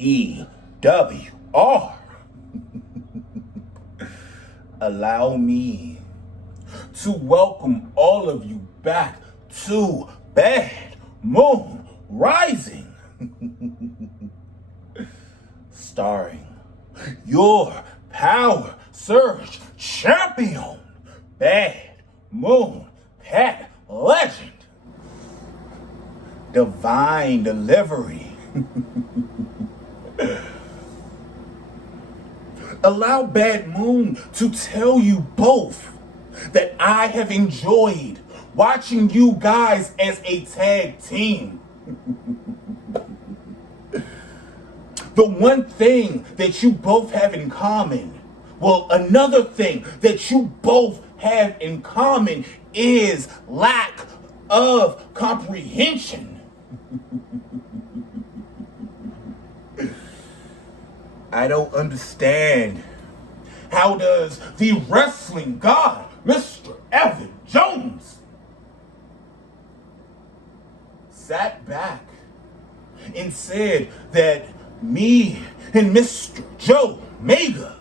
BMR. Allow me to welcome all of you back to Bad Moon Rising, starring your Power Surge champion, Bad Moon Pat Legend, Divine Delivery. Allow Bad Moon to tell you both that I have enjoyed watching you guys as a tag team. The one thing that you both have in common, well, another thing that you both have in common is lack of comprehension. I don't understand. How does the wrestling god, Mr. Evan Jones, sat back and said that me and Mr. Joe Mega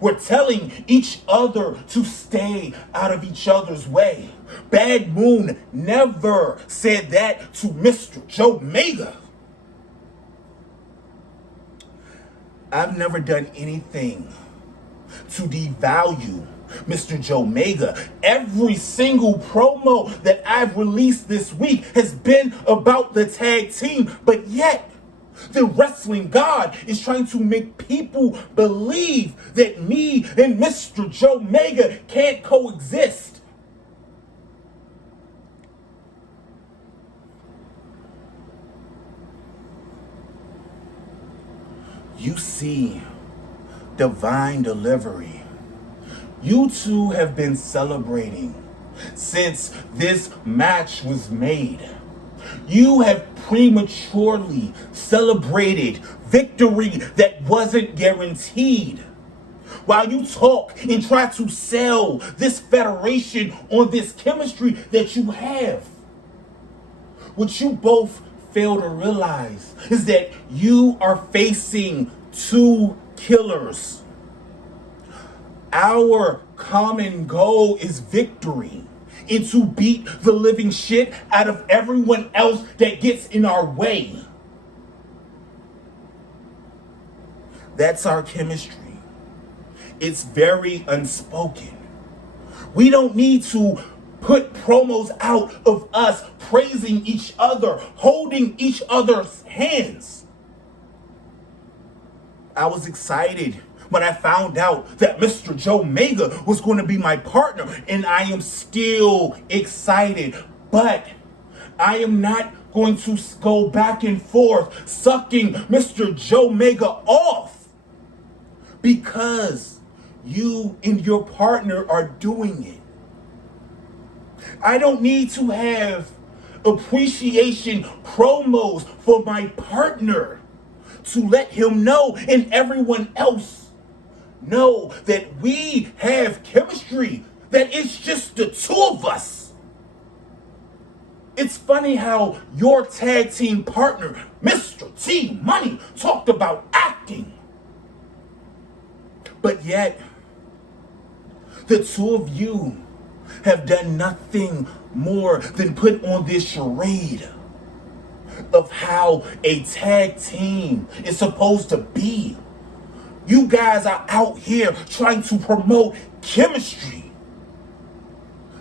were telling each other to stay out of each other's way? Bad Moon never said that to Mr. Joe Mega. I've never done anything to devalue Mr. Joe Mega. Every single promo that I've released this week has been about the tag team, but yet the wrestling god is trying to make people believe that me and Mr. Joe Mega can't coexist. You see, Divine Delivery, you two have been celebrating since this match was made. You have prematurely celebrated victory that wasn't guaranteed. While you talk and try to sell this federation on this chemistry that you have, what you both fail to realize is that you are facing two killers. Our common goal is victory and to beat the living shit out of everyone else that gets in our way. That's our chemistry. It's very unspoken. We don't need to put promos out of us praising each other, holding each other's hands. I was excited when I found out that Mr. Joe Mega was going to be my partner, and I am still excited, but I am not going to go back and forth sucking Mr. Joe Mega off because you and your partner are doing it. I don't need to have appreciation promos for my partner to let him know and everyone else know that we have chemistry, that it's just the two of us. It's funny how your tag team partner, Mr. T Money, talked about acting. But yet, the two of you have done nothing more than put on this charade of how a tag team is supposed to be. You guys are out here trying to promote chemistry.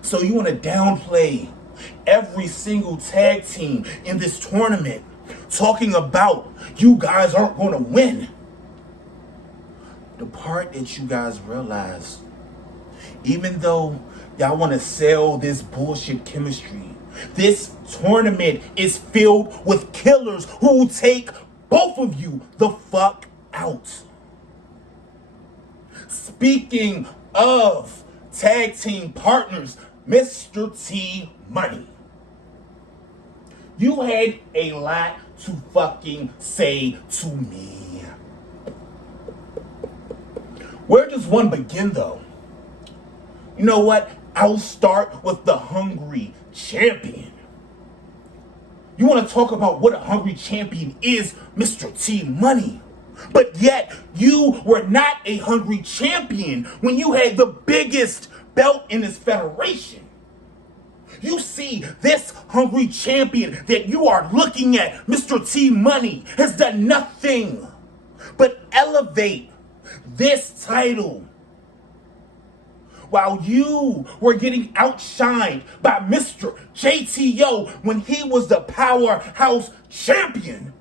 So you want to downplay every single tag team in this tournament, talking about you guys aren't going to win. The part that you guys realize, even though y'all want to sell this bullshit chemistry, this tournament is filled with killers who will take both of you the fuck out. Speaking of tag team partners, Mr. T Money, you had a lot to fucking say to me. Where does one begin though? You know what? I'll start with the hungry champion. You want to talk about what a hungry champion is, Mr. T Money. But yet, you were not a hungry champion when you had the biggest belt in this federation. You see, this hungry champion that you are looking at, Mr. T Money, has done nothing but elevate this title. While you were getting outshined by Mr. JTO when he was the powerhouse champion,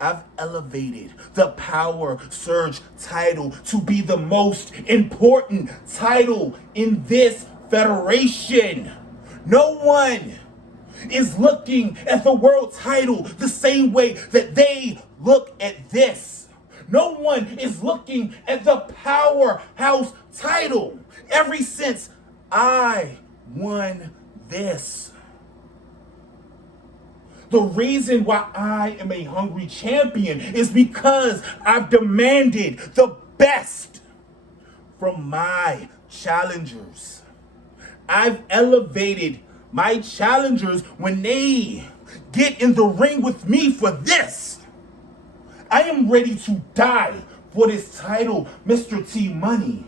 I've elevated the Power Surge title to be the most important title in this federation. No one is looking at the world title the same way that they look at this. No one is looking at the powerhouse title ever since I won this. The reason why I am a hungry champion is because I've demanded the best from my challengers. I've elevated my challengers when they get in the ring with me for this. I am ready to die for this title, Mr. T Money.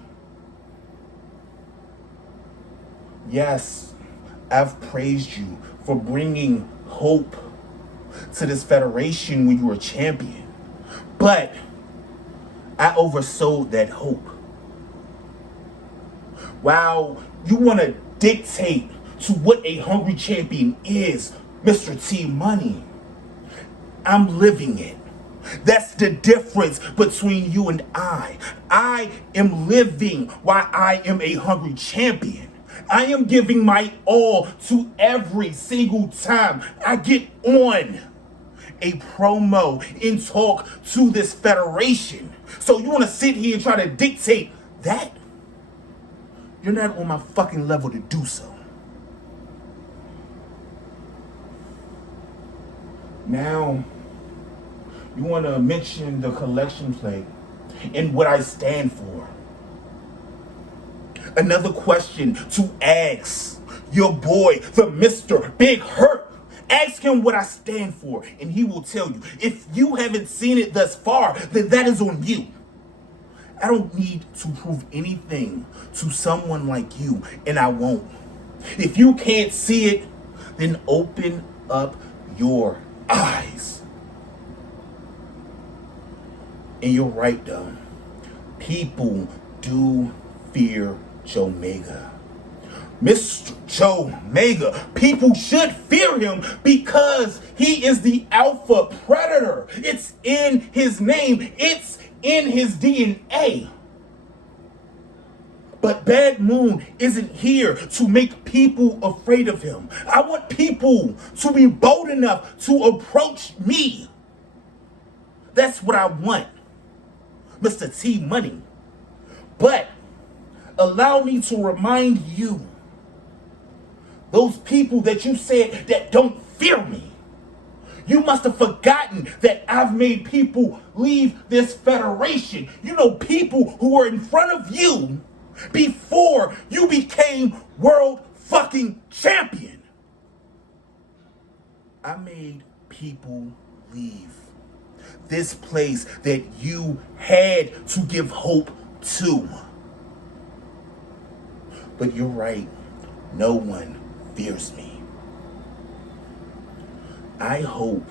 Yes, I've praised you for bringing hope to this federation when you were champion. But I oversold that hope. While you want to dictate to what a hungry champion is, Mr. T Money, I'm living it. That's the difference between you and I. I am living why I am a hungry champion. I am giving my all to every single time I get on a promo and talk to this federation. So you want to sit here and try to dictate that? You're not on my fucking level to do so. Now, you want to mention the collection plate and what I stand for. Another question to ask your boy, the Mr. Big Hurt. Ask him what I stand for, and he will tell you. If you haven't seen it thus far, then that is on you. I don't need to prove anything to someone like you, and I won't. If you can't see it, then open up your eyes. And you're right, though. People do fear Joe Mega. Mr. Joe Mega. People should fear him because he is the alpha predator. It's in his name. It's in his DNA. But Bad Moon isn't here to make people afraid of him. I want people to be bold enough to approach me. That's what I want, Mr. T Money. But allow me to remind you, those people that you said that don't fear me, you must have forgotten that I've made people leave this federation. You know, people who were in front of you before you became world fucking champion. I made people leave this place that you had to give hope to. But you're right, no one fears me. I hope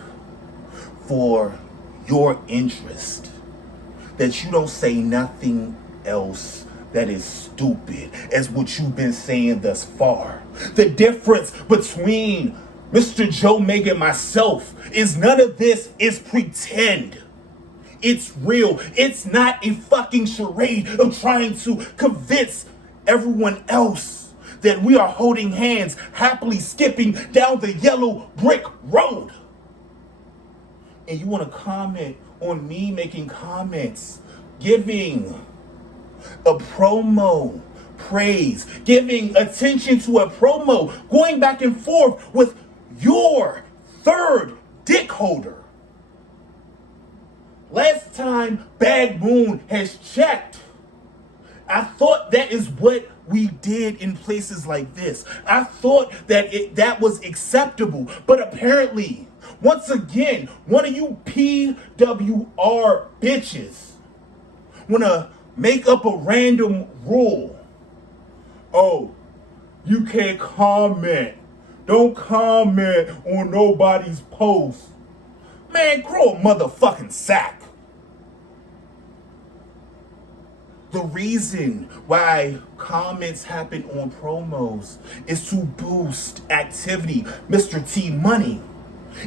for your interest that you don't say nothing else that is stupid as what you've been saying thus far. The difference between Mr. Joe Mega and myself is none of this is pretend. It's real. It's not a fucking charade of trying to convince everyone else that we are holding hands, happily skipping down the yellow brick road. And you want to comment on me making comments, giving a promo praise, giving attention to a promo, going back and forth with your third dick holder. Last time Bad Moon has checked, I thought that is what we did in places like this. I thought that that was acceptable, but apparently, once again, one of you PWR bitches want to make up a random rule. Oh, you can't comment. Don't comment on nobody's post. Man, grow a motherfucking sack. The reason why comments happen on promos is to boost activity, Mr. T Money.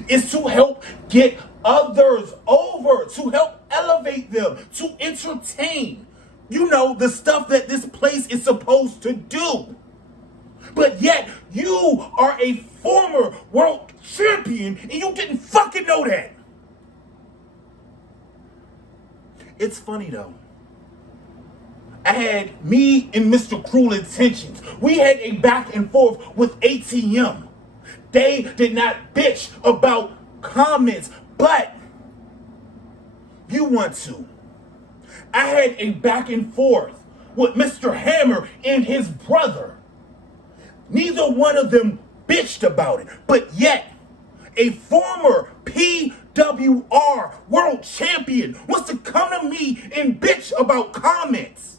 It's to help get others over, to help elevate them, to entertain. You know, the stuff that this place is supposed to do. But yet, you are a former world champion and you didn't fucking know that. It's funny though. I had me and Mr. Cruel Intentions. We had a back and forth with ATM. They did not bitch about comments, but you want to. I had a back and forth with Mr. Hammer and his brother. Neither one of them bitched about it, but yet a former PWR world champion wants to come to me and bitch about comments.